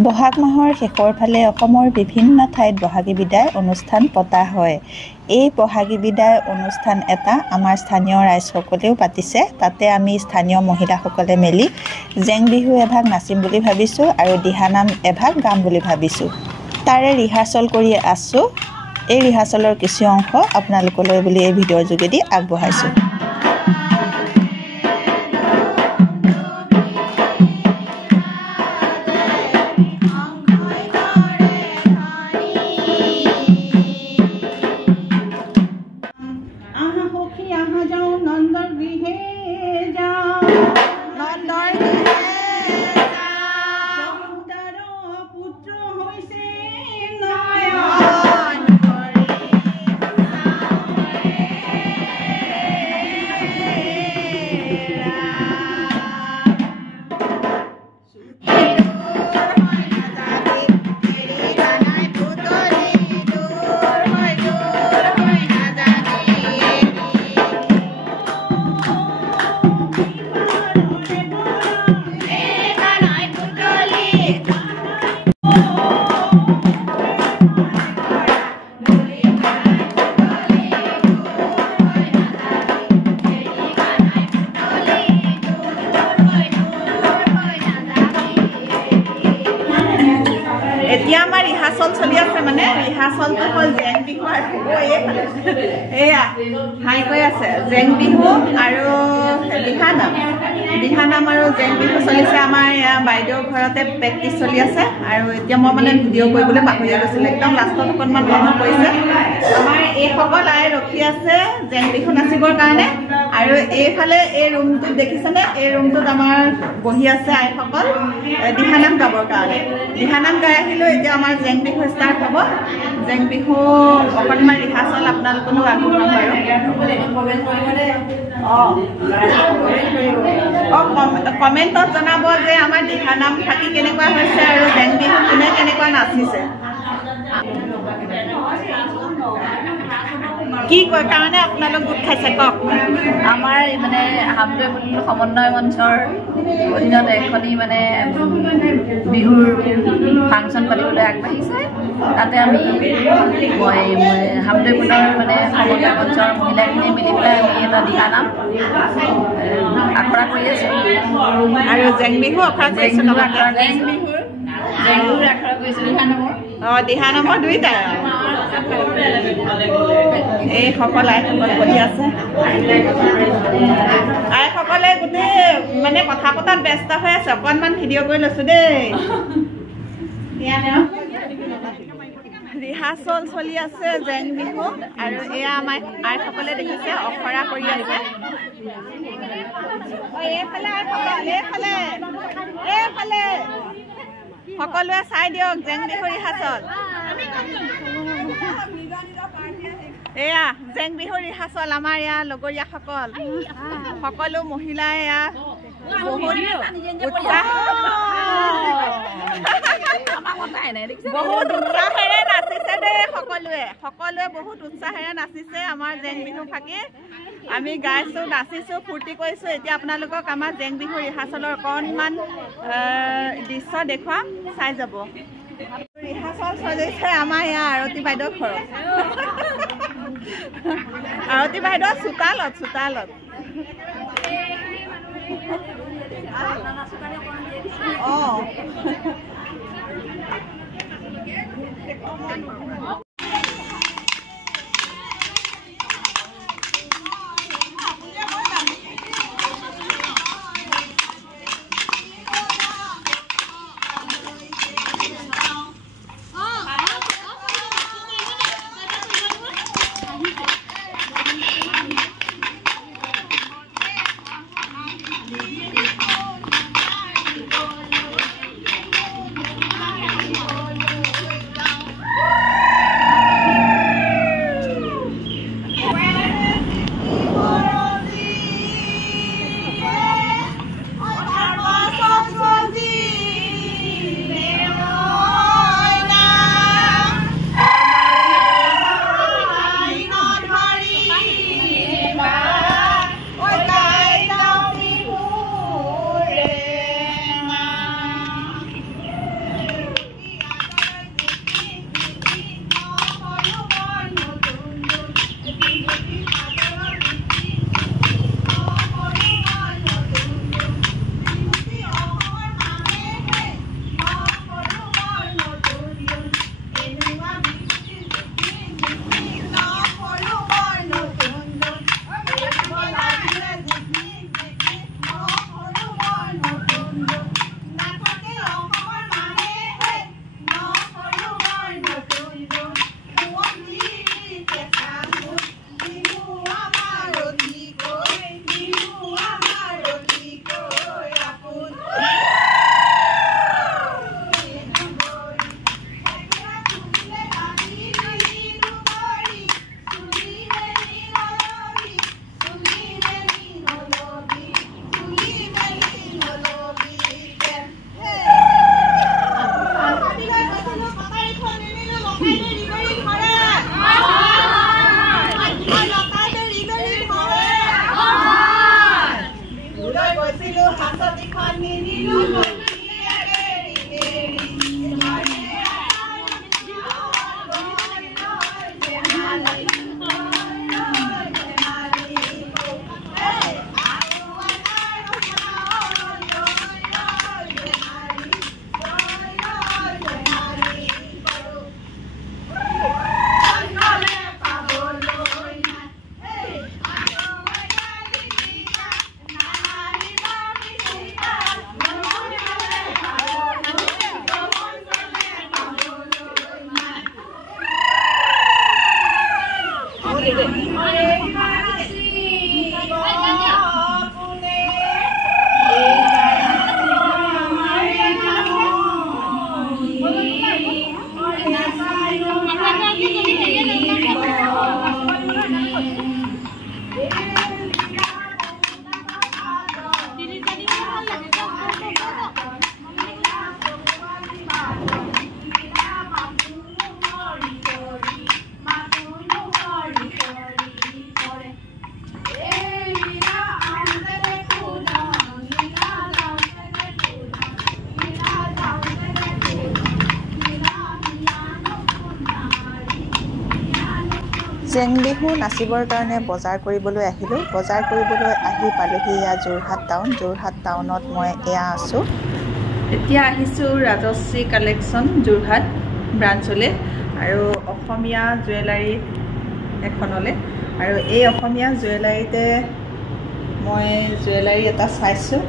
বহাগ মাহৰ শেষৰ ফালে অসমৰ বিভিন্ন ঠাইত বহাগী বিদায় অনুষ্ঠান পতা হয়। এই বহাগী বিদায় অনুষ্ঠান এটা আমাৰ স্থানীয় ৰাইজসকলেও পাতিছে। তাতে আমি স্থানীয় মহিলাসকলে মিলি জেং বিহু এভাগ নাচিম বুলি ভাবিছোঁ আৰু দিহানাম এভাগ গাম বুলি ভাবিছোঁ। তাৰে ৰিহাৰ্চল কৰি আছোঁ। এই ৰিহাৰ্চলৰ কিছু অংশ আপোনালোকলৈ বুলি এই ভিডিঅ'ৰ যোগেদি আগবঢ়াইছোঁ। এতিয়া আমাৰ ৰিহাৰ্চল চলি আছে, মানে ৰিহাৰ্চলটো হ'ল জেং বিহু আৰু এয়া হাই কৈ আছে জেং বিহু আৰু দিহানাম আৰু জেং বিহু চলিছে। আমাৰ এয়া বাইদেউ ঘৰতে প্ৰেক্টিচ চলি আছে আৰু এতিয়া মই মানে ভিডিঅ' কৰিবলৈ পাহৰি গৈছিলোঁ, একদম লাষ্টত অকণমান মনত পৰিছে। আমাৰ এইসকল আই ৰখি আছে জেং বিহু নাচিবৰ কাৰণে আৰু এইফালে এই ৰুমটোত দেখিছেনে, এই ৰুমটোত আমাৰ বহি আছে আইসকল দিহানাম গাবৰ কাৰণে। দিহানাম গাই আহিলেও এতিয়া আমাৰ জেং বিহু ষ্টাৰ্ট হ'ব। জেং বিহু অকণমান ৰিহাৰ্চল আপোনালোকনো আগবঢ়াম বাৰু। কমেণ্টত জনাব যে আমাৰ দিহানাম থাকি কেনেকুৱা হৈছে আৰু জেং বিহু কোনে কেনেকুৱা নাচিছে। কি কয় কাৰণে আপোনালোক গোট খাইছে কওক। আমাৰ মানে হামদৈ সমন্বয় মঞ্চৰ অধীনত এখনি মানে বিহুৰ ফাংচন পাতিবলৈ আগবাঢ়িছে। তাতে আমি হামদৈ মানে সমন্বয় মঞ্চৰ মহিলাখিনিয়ে মিলি পেলাই আমি এটা দিহানাম আখৰা কৰি আছোঁ আৰু জেং বিহু আখৰা কৰিছোঁ। জেংবিহুৰ আখৰা কৰিছোঁ দিহানামৰ। দিহানামৰ দুইটাই এইসকল আইসকল বহি আছে। আইসকলে গোটেই মানে কথা পতাত ব্যস্ত হৈ আছে। অকণমান ভিডিঅ' কৰি লৈছোঁ দেই। ৰিহাৰ্চল চলি আছে জেং বিহু আৰু এয়া আমাৰ আইসকলে দেখিছে অখৰা কৰি আছে। এইফালে আইসকল, এইফালে সকলোৱে চাই দিয়ক জেং বিহু ৰিহাৰ্চল। এয়া জেং বিহু ৰিহাৰ্চল আমাৰ এয়া লগৰীয়াসকল সকলো মহিলাই এয়া বহুত উৎসাহেৰে নাচিছে দেই। সকলোৱে বহুত উৎসাহেৰে নাচিছে আমাৰ জেং বিহু ফাকি। আমি গাইছোঁ, নাচিছোঁ, ফূৰ্তি কৰিছোঁ। এতিয়া আপোনালোকক আমাৰ জেং বিহু ৰিহাৰ্চলৰ অকণমান দৃশ্য দেখুৱাম, চাই যাব। ৰিহাৰ্চল চলিছে আমাৰ এয়া আৰতী বাইদেউ ঘৰত। আৰতী বাইদেউ চোতালত জেং বিহু নাচিবৰ কাৰণে বজাৰ কৰিবলৈ আহিলোঁ। বজাৰ কৰিবলৈ আহি পালোহি এয়া যোৰহাট টাউন। যোৰহাট টাউনত মই এয়া আছোঁ। এতিয়া আহিছোঁ ৰাজশ্ৰী কালেকশ্যন যোৰহাট ব্ৰাঞ্চলৈ আৰু অসমীয়া জুৱেলাৰী এখনলৈ। আৰু এই অসমীয়া জুৱেলাৰীতে মই জুৱেলাৰী এটা চাইছোঁ।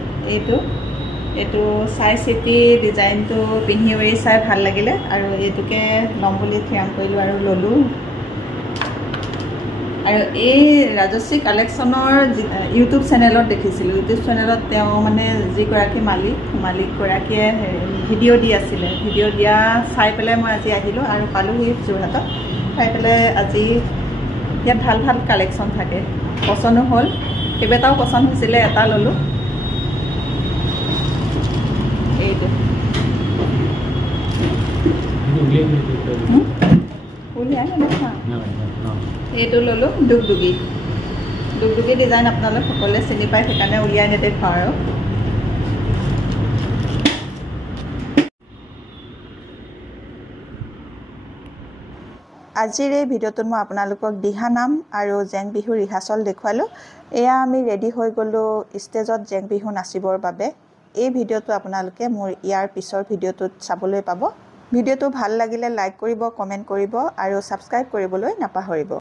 এইটো চাই চিতি ডিজাইনটো পিন্ধি কৰি চাই ভাল লাগিলে আৰু এইটোকে ল'ম বুলি থিৰাং কৰিলোঁ আৰু ল'লোঁ। আৰু এই ৰাজশ্ৰী কালেকশ্যনৰ ইউটিউব চেনেলত দেখিছিলোঁ। ইউটিউব চেনেলত তেওঁ মানে যিগৰাকী মালিকগৰাকীয়ে ভিডিঅ' দি আছিলে। ভিডিঅ' দিয়া চাই পেলাই মই আজি আহিলোঁ আৰু পালোঁহি যোৰহাটত। চাই পেলাই আজি ইয়াত ভাল ভাল কালেকশ্যন থাকে, পচন্দো হ'ল। কেইবাটাও পচন্দ হৈছিলে, এটা ল'লোঁ। এইটো উলিয়াই দেখা এইটো ল'লোঁ, ডুগডুগি ডিজাইন আপোনালোক সকলোৱে চিনি পায়, সেইকাৰণে উলিয়াই নেদেখাওঁ আৰু। আজিৰ এই ভিডিঅ'টোত মই আপোনালোকক দিহানাম আৰু জেং বিহু ৰিহাৰ্চল দেখুৱালোঁ। এয়া আমি ৰেডি হৈ গ'লোঁ ষ্টেজত জেং বিহু নাচিবৰ বাবে। এই ভিডিঅ'টো আপোনালোকে মোৰ ইয়াৰ পিছৰ ভিডিঅ'টোত চাবলৈ পাব। ভিডিঅ'টো ভাল লাগিলে লাইক কৰিব, কমেণ্ট কৰিব আৰু ছাবস্ক্ৰাইব কৰিবলৈ নাপাহৰিব।